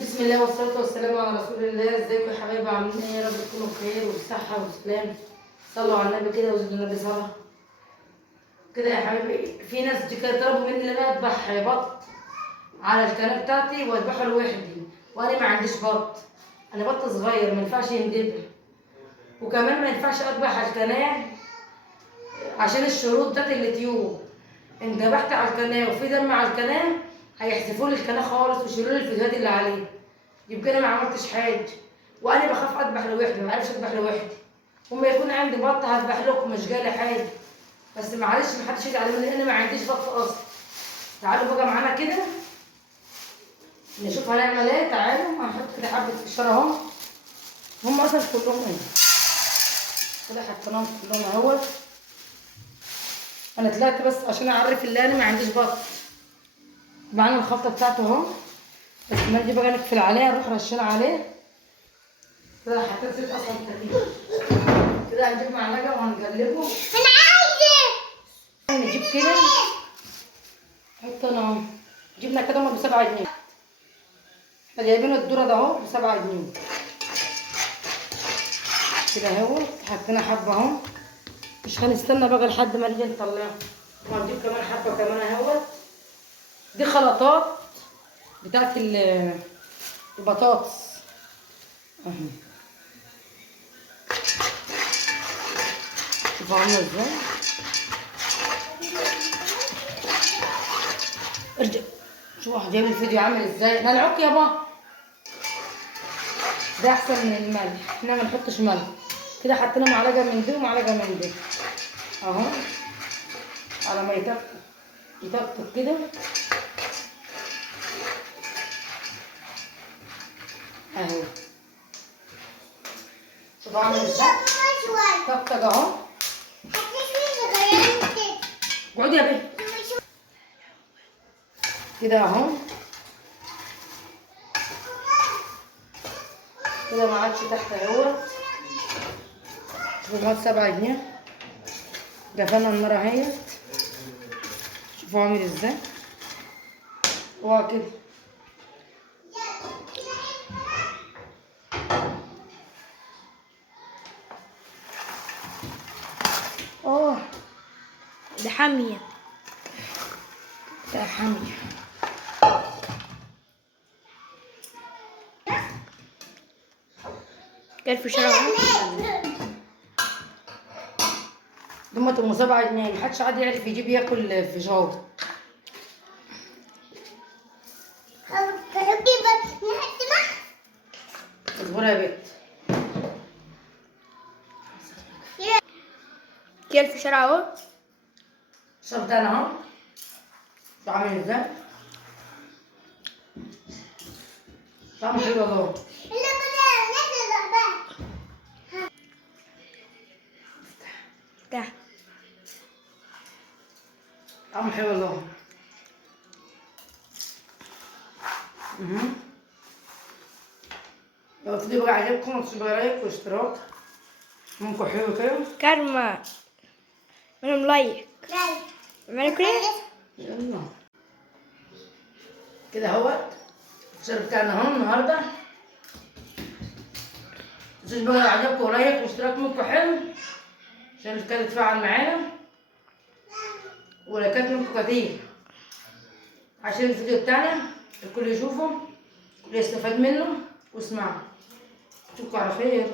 بسم الله والصلاة والسلام على رسول الله. ازيكم يا حبايبي؟ عاملين ايه؟ يا رب تكونوا بخير وبصحة وسلام. صلوا على النبي كده وزدوا النبي صلاة كده يا حبايبي. في ناس كانت طلبوا مني ان انا اذبح بط على القناة بتاعتي واذبحه لوحدي، وانا ما عنديش بط. انا بط صغير ما ينفعش يندبح، وكمان ما ينفعش اذبح على القناة عشان الشروط بتاعت اليوتيوب. ان ذبحت على القناة وفي دم على القناة هيحذفوا لي القناة خالص ويشيلوا لي الفيديوهات اللي عليها، يبقى انا ما عملتش حاجه. وانا بخاف اذبح لوحدي، ما بعرفش اذبح لوحدي. وما يكون عندي بط هذبح لكم، مش جالي حاجه، بس معلش ما حدش يزعل مني، انا ما عنديش بط اصلا. تعالوا بقى معانا كده نشوف هنعمل ايه. تعالوا هنحط كده حبه فشار اهو، هم اصلا كلهم ايه كده حطيناهم كلهم اهوت. انا طلعت بس عشان اعرف اللي انا ما عنديش بط. معانا الخلطه بتاعته اهو، بس ما دي بقى نقفل عليها نروح رشينا عليه كده. حطيت زيت اصلا كتير كده. هنجيب معلقه وهنقلبه. انا عايزه نجيب كده حط انا اهو. جبنا كده ب 7 جنيه. احنا جايبين الذره ده اهو ب 7 جنيه كده اهو. حطينا حبه اهو، مش هنستنى بقى لحد ما نيجي نطلعه. وهنجيب كمان حبه كمان اهو. دي خلطات بتاعت البطاطس اهو. شوفوا عامله ازاي. ارجع شوفوا جايب الفيديو عامل ازاي. احنا نعك يابا، ده احسن من الملح، احنا ما نحطش ملح. كده حطينا معلقه من دي ومعلقه من دي اهو، على ما يطقطق كده اهو. شوفوا عامل ازاي طقطق اهو. اقعدي يا بنت كده اهو. كده ما عادش تحت اهوت. شوفوا المواد 7 جنيه. قفلنا النار اهيت. شوفوا عامل ازاي. هو كده ده حامية. ده حامي. كان في شارع دمت ام 7 جنيه، محدش عاد يعرف يجيب ياكل فشار. اصبري يا بنت. كان في شارع اهو. الشرب بتاعنا اهو. شوفوا عامل ازاي. طعمه حلو والله. ده طعمه حلو والله. لو الفيديو بقى عجبكم ما تنسوش لايك واشتراك. ممكن حلو كده. كارما منهم لايك عملوا كده. يلا كده اهوت الفشار بتاعنا اهو النهارده. متنسوش بقى لو عجبكم لايك واشتراك منكم حلو عشان الكل يتفاعل معانا، ولايكات منكم كتير عشان الفيديو بتاعنا الكل يشوفه، الكل يستفاد منه ويسمعه. اشوفكم على خير.